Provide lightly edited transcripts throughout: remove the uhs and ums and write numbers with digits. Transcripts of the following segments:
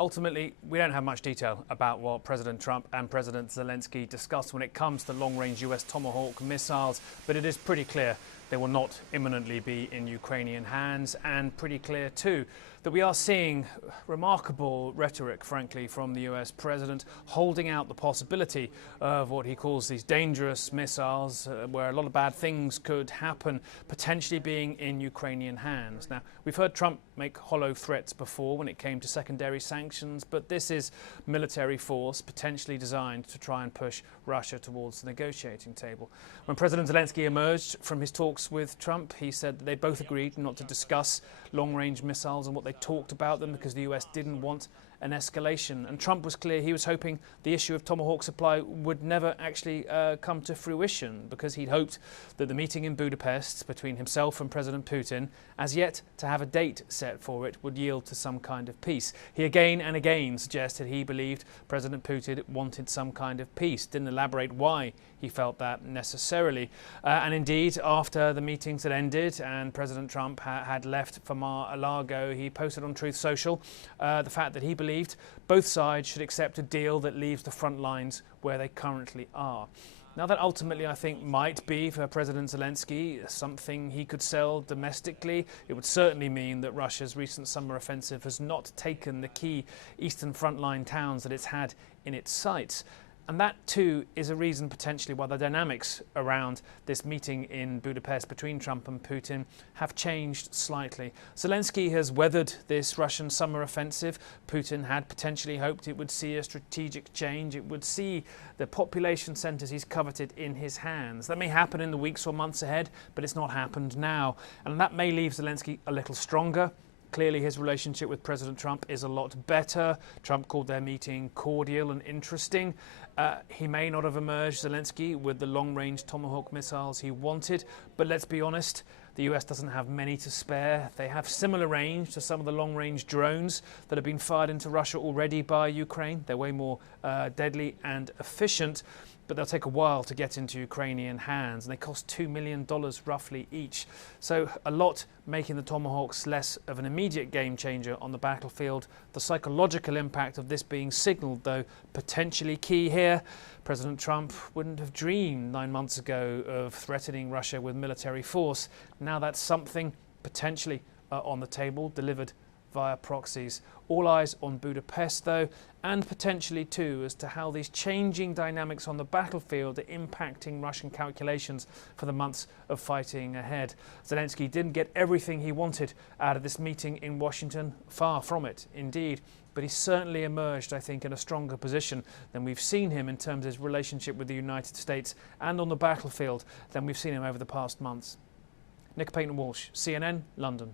Ultimately, we don't have much detail about what President Trump and President Zelensky discussed when it comes to long-range US Tomahawk missiles, but it is pretty clear they will not imminently be in Ukrainian hands, and pretty clear too that we are seeing remarkable rhetoric, frankly, from the US president, holding out the possibility of what he calls these dangerous missiles, where a lot of bad things could happen, potentially being in Ukrainian hands. Now, we've heard Trump make hollow threats before when it came to secondary sanctions, but this is military force potentially designed to try and push Russia towards the negotiating table. When President Zelensky emerged from his talks with Trump, he said that they both agreed not to discuss long-range missiles and what they talked about them because the US didn't want an escalation. And Trump was clear he was hoping the issue of Tomahawk supply would never actually come to fruition, because he'd hoped that the meeting in Budapest between himself and President Putin, as yet to have a date set for it, would yield to some kind of peace. He again and again suggested he believed President Putin wanted some kind of peace, didn't elaborate why he felt that necessarily. And indeed, after the meetings had ended and President Trump had left for Mar-a-Lago, he posted on Truth Social the fact that he believed both sides should accept a deal that leaves the front lines where they currently are. Now, that ultimately, I think, might be for President Zelensky something he could sell domestically. It would certainly mean that Russia's recent summer offensive has not taken the key eastern frontline towns that it's had in its sights. And that, too, is a reason potentially why the dynamics around this meeting in Budapest between Trump and Putin have changed slightly. Zelensky has weathered this Russian summer offensive. Putin had potentially hoped it would see a strategic change. It would see the population centres he's coveted in his hands. That may happen in the weeks or months ahead, but it's not happened now. And that may leave Zelensky a little stronger. Clearly, his relationship with President Trump is a lot better. Trump called their meeting cordial and interesting. He may not have emerged, Zelensky, with the long-range Tomahawk missiles he wanted, but let's be honest, the US doesn't have many to spare. They have similar range to some of the long-range drones that have been fired into Russia already by Ukraine. They're way more deadly and efficient, but they'll take a while to get into Ukrainian hands, and they cost $2 million roughly each. So a lot making the Tomahawks less of an immediate game changer on the battlefield. The psychological impact of this being signalled, though, potentially key here. President Trump wouldn't have dreamed 9 months ago of threatening Russia with military force. Now that's something potentially on the table, delivered via proxies. All eyes on Budapest, though, and potentially too as to how these changing dynamics on the battlefield are impacting Russian calculations for the months of fighting ahead. Zelensky didn't get everything he wanted out of this meeting in Washington, far from it indeed, but he certainly emerged, I think, in a stronger position than we've seen him in terms of his relationship with the United States and on the battlefield than we've seen him over the past months. Nick Payton-Walsh, CNN, London.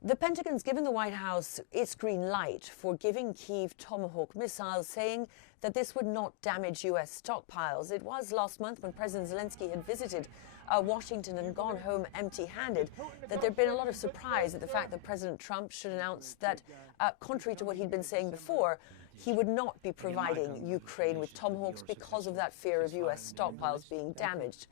The Pentagon's given the White House its green light for giving Kyiv Tomahawk missiles, saying that this would not damage US stockpiles. It was last month when President Zelensky had visited Washington and gone home empty-handed that there'd been a lot of surprise at the fact that President Trump should announce that, contrary to what he'd been saying before, he would not be providing Ukraine with Tomahawks because of that fear of US stockpiles being damaged.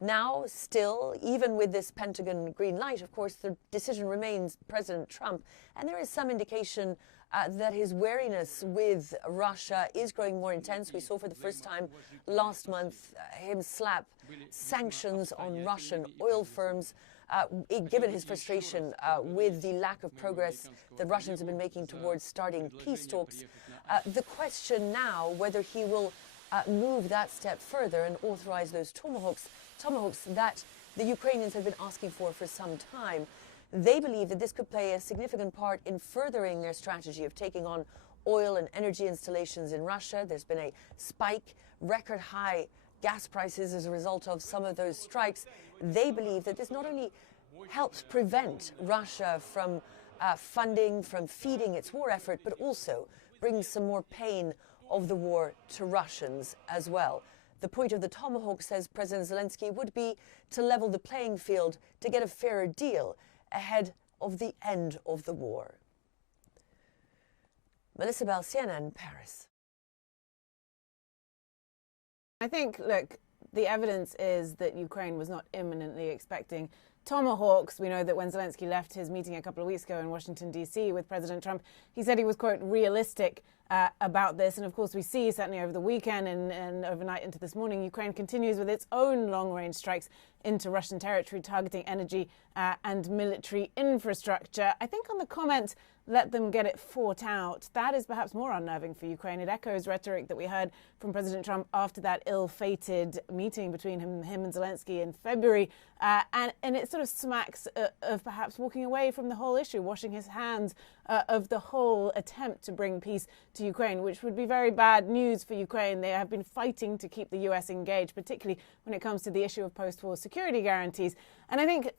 Now, still, even with this Pentagon green light, of course, the decision remains President Trump. And there is some indication that his wariness with Russia is growing more intense. We saw for the first time last month him slap sanctions on Russian oil firms, given his frustration with the lack of progress that Russians have been making towards starting peace talks. The question now, whether he will move that step further and authorize those Tomahawks that the Ukrainians have been asking for some time. They believe that this could play a significant part in furthering their strategy of taking on oil and energy installations in Russia. There's been a spike, record high gas prices as a result of some of those strikes. They believe that this not only helps prevent Russia from funding, from feeding its war effort, but also brings some more pain of the war to Russians as well. The point of the Tomahawk, says President Zelensky, would be to level the playing field to get a fairer deal ahead of the end of the war. Melissa Bell, CNN, Paris. I think, look, the evidence is that Ukraine was not imminently expecting Tomahawks. We know that when Zelensky left his meeting a couple of weeks ago in Washington, D.C. with President Trump, he said he was, quote, realistic about this. And of course, we see certainly over the weekend and overnight into this morning, Ukraine continues with its own long-range strikes into Russian territory, targeting energy and military infrastructure. I think on the comment, let them get it fought out, that is perhaps more unnerving for Ukraine. It echoes rhetoric that we heard from President Trump after that ill-fated meeting between him and Zelensky in February. And it sort of smacks of perhaps walking away from the whole issue, washing his hands of the whole attempt to bring peace to Ukraine, which would be very bad news for Ukraine. They have been fighting to keep the U.S. engaged, particularly when it comes to the issue of post-war security guarantees. And I think,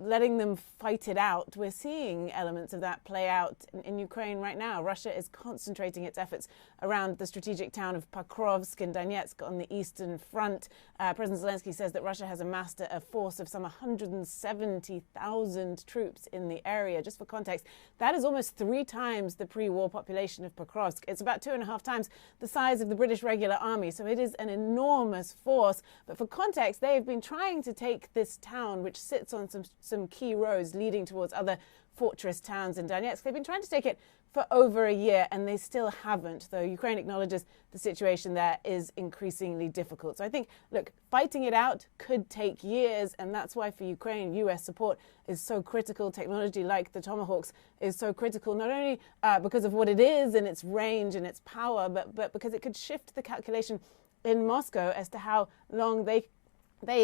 letting them fight it out, we're seeing elements of that play out in Ukraine right now. Russia is concentrating its efforts around the strategic town of Pokrovsk in Donetsk on the eastern front. President Zelensky says that Russia has amassed a force of some 170,000 troops in the area. Just for context, that is almost 3 times the pre-war population of Pokrovsk. It's about 2.5 times the size of the British regular army, so it is an enormous force. But for context, they've been trying to take this town, which sits on some key roads leading towards other fortress towns in Donetsk. They've been trying to take it for over a year, and they still haven't, though Ukraine acknowledges the situation there is increasingly difficult. So I think, look, fighting it out could take years, and that's why for Ukraine, U.S. support is so critical. Technology like the Tomahawks is so critical, not only because of what it is and its range and its power, but because it could shift the calculation in Moscow as to how long they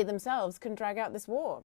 themselves can drag out this war.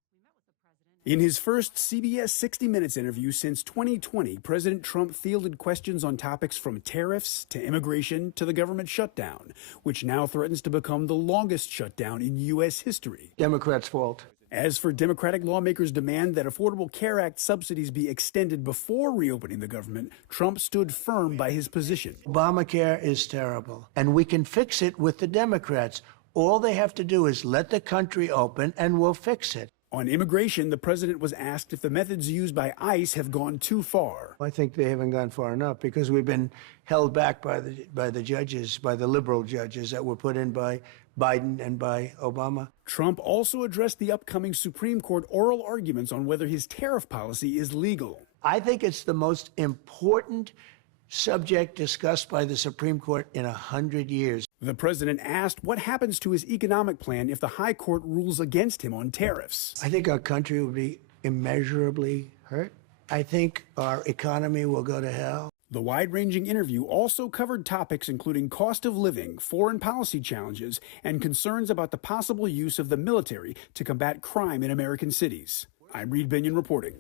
In his first CBS 60 Minutes interview since 2020, President Trump fielded questions on topics from tariffs to immigration to the government shutdown, which now threatens to become the longest shutdown in U.S. history. Democrats' fault. As for Democratic lawmakers' demand that Affordable Care Act subsidies be extended before reopening the government, Trump stood firm by his position. Obamacare is terrible, and we can fix it with the Democrats. All they have to do is let the country open, and we'll fix it. On immigration, the president was asked if the methods used by ICE have gone too far. I think they haven't gone far enough because we've been held back by the judges, by the liberal judges that were put in by Biden and by Obama. Trump also addressed the upcoming Supreme Court oral arguments on whether his tariff policy is legal. I think it's the most important subject discussed by the Supreme Court in 100 years. The president asked what happens to his economic plan if the high court rules against him on tariffs. I think our country will be immeasurably hurt. I think our economy will go to hell. The wide-ranging interview also covered topics including cost of living, foreign policy challenges, and concerns about the possible use of the military to combat crime in American cities. I'm Reed Binion reporting.